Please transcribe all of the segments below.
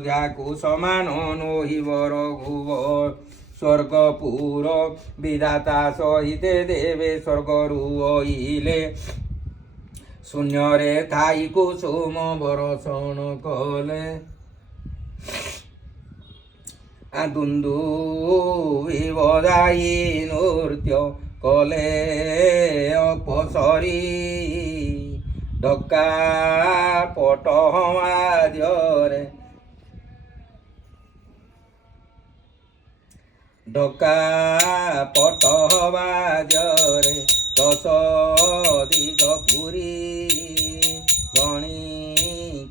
ধ্যাকু সমান নহিবর ঘুব স্বর্গপুর বিধাতা সহিতে দেবে স্বর্গ রুইলে শূন্যরে থাই কুসুম বরষণ কলে দুন্দু বজাই নৃত্য কলে অপসরি ডকা পট মাধ্যরে ডকা পট বাজরে দশ দিগ পুরী গণি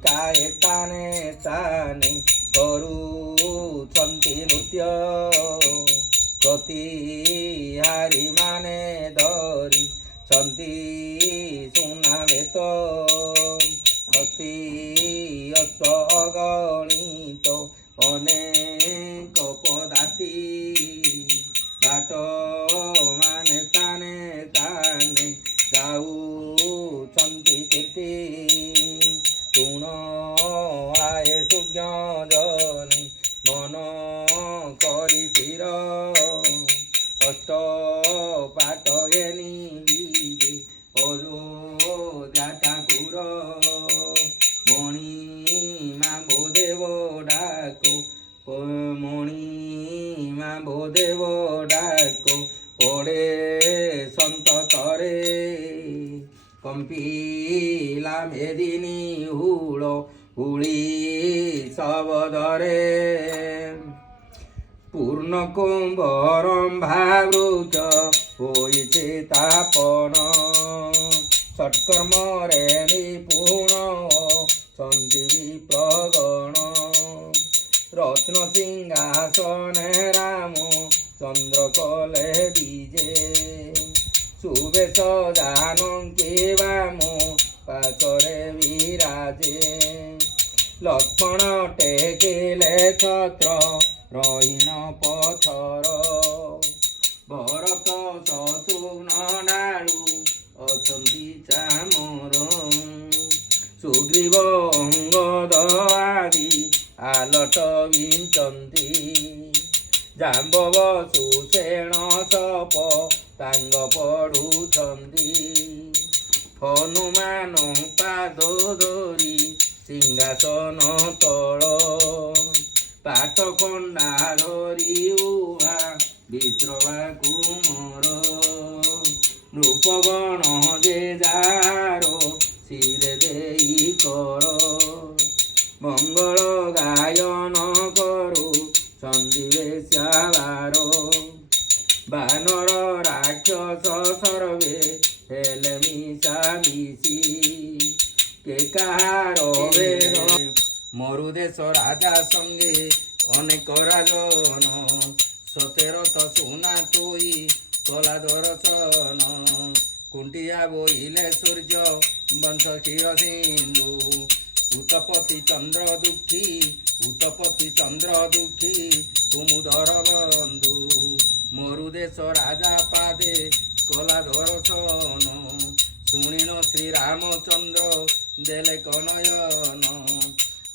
কায়ে তানে তানে କରୁଛନ୍ତି ନୃତ୍ୟ ପ୍ରତିହାରୀ ମାନେ ଧରିଛନ୍ତି ସୁନା ବେତ ଅତି ଅଗଣିତ ଅନେକ ପଦାତି ବାଟ ମାନେ ତାନେ ତାନେ ଯାଉଛନ୍ତି କୀର୍ତ୍ତି ଶୁଣ ଆଏ ସୁଜ୍ଞ ଜନେ ମନ କରି ସ୍ଥିର ଅଷ୍ଟ ପାଟ ଘେନି ବିଜେ ଅଯୋଧ୍ୟା ଠାକୁର ମଣିମା ବୋଦେବ ଡାକ ମଣିମା ବୋଦେବ ଡାକ ପଡ଼େ ସନ୍ତତରେ কম্পিলা মেদিনী হুল হুলি শবদরে পূর্ণ কুম্ভরম্ভাবৃত হইছে তাপন সৎকর্মরে নিপুণ সন্দীপী প্রগণ রত্ন সিংহাসনে রাম চন্দ্র কলে বিজে সুবেশ জানকী বাম পাশরে বিরাজে লক্ষ্মণ টেকিলে ছত্র রহিণ পথর ভরত শত্রুঘ্ন নাড়ু অଛନ୍ତି চামର ସୁଗ୍ରୀବ ଅଙ୍ଗଦ ଆଦି ଆଲଟ ବିଞ୍ଚନ୍ତି ଜାମ୍ବବ ସୁଷେଣ ସପ ତାଙ୍ଗ ପଢୁଛନ୍ତି ହନୁମାନ ପାଦ ଧରି ସିଂହାସନ ତଳ ପାଟ କଣ୍ଡା ଧରି ଉହା ବିଶ୍ରବାକୁ ମୋର ନୃପଗଣ ଯେ ଯାର ଶିରେ ଦେଇ କର ମଙ୍ଗଳ ଗାୟନ କରୁ ସନ୍ଦିବେଶାବାର ବାନର ରାକ୍ଷସ ସର୍ବେ ହେଲେ ମିଶାମିଶି କେ କାହାର ବେଦ ମରୁଦେଶ ରାଜା ସଙ୍ଗେ ଅନେକ ରାଜନ ସତେରଥ ସୁନା ତୋଇ କଲା ଦର୍ଶନ କୁଣ୍ଟିଆ ବୋଇଲେ ସୂର୍ଯ୍ୟ ବଂଶ କ୍ଷୀର ସିନ୍ଧୁ ଉତ୍ତପତି ଚନ୍ଦ୍ର ଦୁଃଖୀ କୁମୁଦର ବନ୍ଧୁ ମରୁଦେଶ ରାଜା ପାଦେ କଲା ଦର୍ଶନ ଶୁଣିନ ଶ୍ରୀରାମଚନ୍ଦ୍ର ଦେଲେ କନୟନ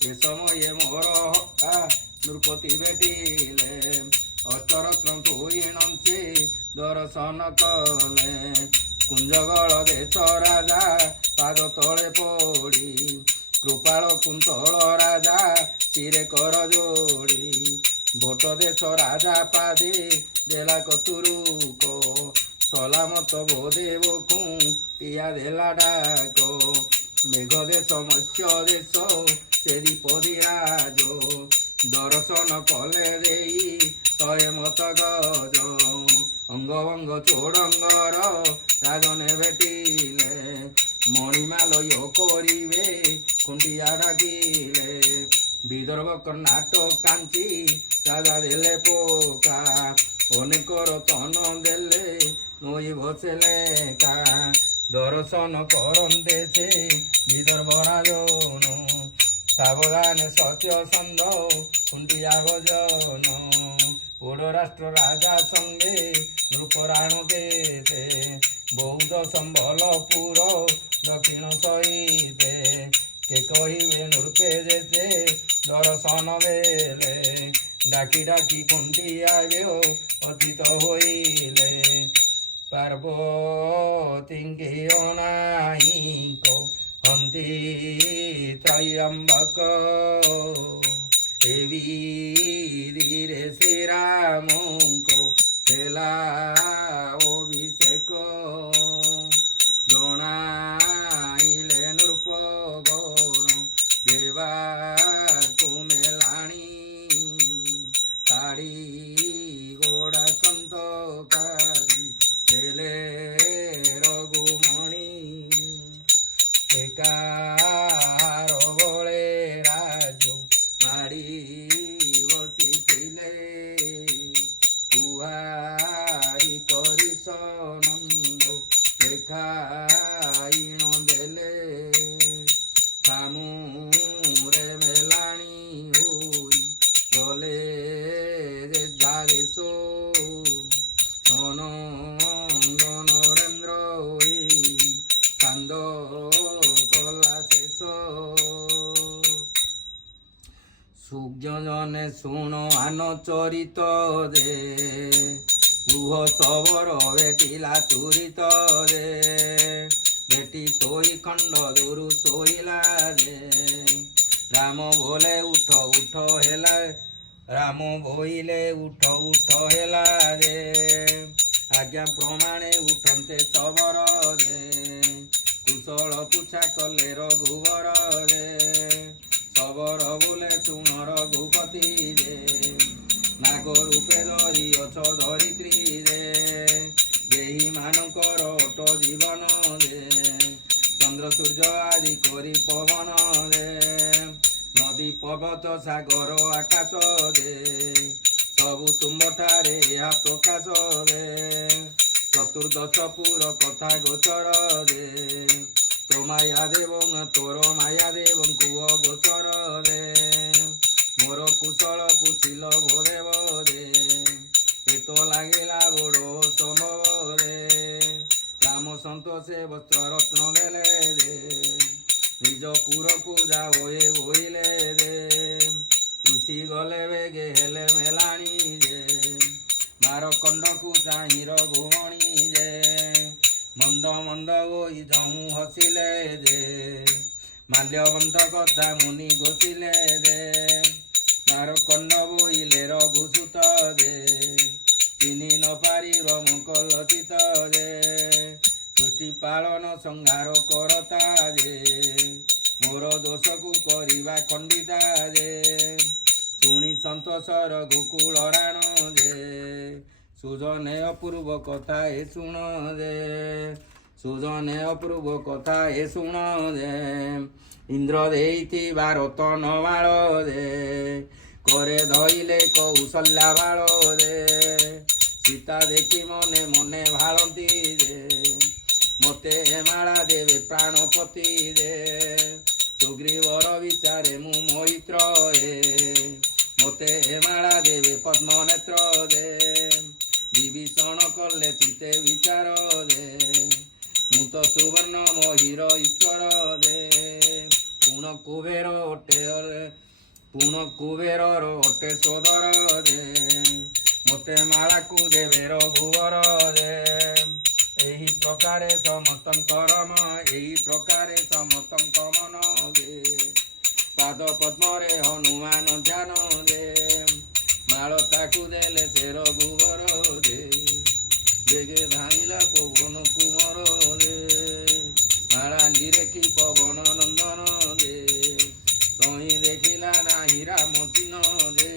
ଏ ସମୟ ମୋର ହକା ନୃପତି ଭେଟିଲେ ଅଷ୍ଟରତ୍ନ ତୋଇଣ ସେ ଦର୍ଶନ କଲେ କୁଞ୍ଜଗଳ ଦେଶ ରାଜା ପାଦ ତଳେ ପଡ଼ି କୃପାଳ କୁନ୍ତଳ ରାଜା ଶିରେ କର ଯୋଡ଼ି ଭୋଟ ଦେଶ ରାଜା ପାଦେ ଦେଲା କତୁରୁକ ସଲାମତ ବୋଦେବକୁ ପିଆ ଦେଲା ଡାକ ମେଘ ଦେଶ ମତ୍ସ୍ୟ ଦେଶ ସେ ଦ୍ୱିପଦୀ ରାଜ ଦର୍ଶନ କଲେ ଦେଇ ଶହେ ମତ ଗଜ ଅଙ୍ଗଭଙ୍ଗ ଚୋଡ଼ଙ୍ଗର ରାଜନେ ଭେଟିଲେ ମଣିମାଲ କରିବେ ଖୁଣ୍ଟିଆ ଡାକିଲେ ବିଦର୍ଭ କର୍ଣ୍ଣାଟକ କାଞ୍ଚି ରାଜା ଦେଲେ ପୋକା ଅନେକର ତନ ଦେଲେ ନଈ ବସେଲେ କା ଦର୍ଶନ କରନ୍ତେ ସେ ବିଦର୍ଭ ରାଜନ সাবধান সত্য সন্দ কুন্টিয়া ভজন ওড় রাষ্ট্র রাজা সঙ্গে নৃপরাণ দেতে বৌদ্ধ সম্বলপুর দক্ষিণ সহিতে কে কহিবে নূরপে যেতে দর্শন বেলে ডাকি ডাকি কুন্তি আইবেও অতীত হইলে পার্বতীঙ্কি অনাইক হন্তি ত্রয়ম্বক এ ধীরে শ্রীরামঙ্ক হেলা অভিষেক জনাইলে নৃপগণ দেবা কুমেলাণী শাড়ি গোড়া সন্তকারী হেলে রঘুমণি একার বলে রাজ মাড়ি বসিছিলে উহারি করি সনন্দ দেখাইণ দেলে সামুরে মেলাণী হই গলে যারে সো নরেন্দ্র কান্দ কলা শেষ সুজ্ঞজনে শুণ আন চরিত দে গুহ সবর বেটিলা তুরিত দে বেটি তোই খণ্ড দূরু শোইলা দে রাম বলে উঠ উঠ হেলা রাম বইলে উঠ উঠ হেলা রে আজ্ঞା প্রমাণে উঠন্তে সবর রে কুশଳ পুଛା କଲେ ରଘୁବର ରେ ସବର ବୋଲେ ଶୁଣ ରଘୁପତି ରେ ନାଗ ରୂପେ ଧରି ଅଛ ଧରିତ୍ରୀ ରେ ଦେହି ମାନଙ୍କର ଅଟ ଜୀବନ ରେ ଚନ୍ଦ୍ର ସୂର୍ଯ୍ୟ ଆଦି କରି ପବନ ରେ ନଦୀ ପର୍ବତ ସାଗର ଆକାଶ ରେ ସବୁ ତୁମ୍ଭଠାରେ ଏହା ପ୍ରକାଶ ରେ ଚତୁର୍ଦଶ ପୁର କଥା ଗୋଚର ରେ ତୋ ମାୟା ଦେବଂ ତୋର ମାୟା ଦେବଂ କୁହ ଗୋଚର ରେ ମୋର କୁଶଳ ପୁଛିଲ ଭୋଦେବ ରେ ଏତ ଲାଗିଲା ବଡ଼ ସମ୍ଭବ ରେ ରାମ ସନ୍ତୋଷେ ବସ୍ତ୍ର ରତ୍ନ ଦେଲେ ରେ ନିଜ ପୁରକୁ ଯାଅ ଏ ବୋଇଲେ ରେ ଋଷି ଗଲେ ବେଗେ ହେଲେ ମେଲାଣି ଯେ ମାର କଣ୍ଡକୁ ଚାହିଁ ରଘୁମଣି ଯେ ମନ୍ଦ ମନ୍ଦ ହୋଇ ଯହୁଁ ହସିଲେ ଯେ ମାଲ୍ୟବନ୍ତ କଥା ମୁନି ଘୋଷିଲେ ଯେ ମାର କଣ୍ଡ ବୋଇଲେ ରଘୁସୁତ ଯେ ଚିହ୍ନି ନ ପାରିବ ମୁକଲଚିତ ଯେ ସୃଷ୍ଟି ପାଳନ ସଂହାର କରତା ଯେ ମୋର ଦୋଷକୁ କରିବା ଖଣ୍ଡିତା ଯେ ଶୁଣି ସନ୍ତୋଷର ଗୋକୁଳ ରାଣ ଯେ ସୁଜନେ ଅପୂର୍ବ କଥା ଏ ଶୁଣ ଯେ ସୁଜନେ ଅପୂର୍ବ କଥା ଏ ଶୁଣ ଯେ ଇନ୍ଦ୍ର ଦେଇଥିବା ରତନ ମାଳ ଯେ করে ধইলে কৌশল্যা বাଳ রে সীতা দেখি মনে মনে ভাଳନ୍ତି রে মতে মালা দেবে প্রাণপতি রে সুগ্রীবর বিচারে মু মৈত্র রে মতে মালা দেবে পদ্মনেত্র রে বিভীষণ কলে চিতে বিচার রে মু তো সুবর্ণ মহির ঈশ্বর রে পুণ কুবের অটে পুণ কুবেরর অটে সୋଦର ରେ ମୋତେ ମାଳାକୁ ଦେବେ ରଘୁବର ରେ ଏହି ପ୍ରକାରେ ସମସ୍ତଙ୍କର ଏହି ପ୍ରକାରେ ସମସ୍ତଙ୍କ ମନ ରେ ପାଦ ପଦ୍ମରେ ହନୁମାନ ଧ୍ୟାନ ରେ ମାଳ ତାକୁ ଦେଲେ ସେ ରଘୁବର ରେ ବେଗେ ଧାଇଁଲା ପବନ କୁମର ରେ ମାଳା ନିରେଖି ପବନ ନନ୍ଦନ ରେ ତହିଁ ଦେଖିଲା ନାହିଁ ରାମ ଚିହ୍ନ ଯେ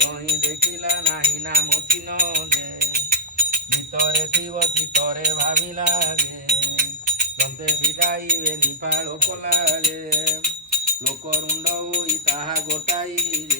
ତହିଁ ଦେଖିଲା ନାହିଁ ନାମ ଚିହ୍ନ ଯେ ଭିତରେ ଥିବ ଚିତ୍ତରେ ଭାବିଲା ଯେ ଦନ୍ତେ ଫିଟାଇବେ ନିପାଳ କଲା ଯେ ଲୋକ ରୁଣ୍ଡ ହୋଇ ତାହା ଗୋଟାଇ ଯେ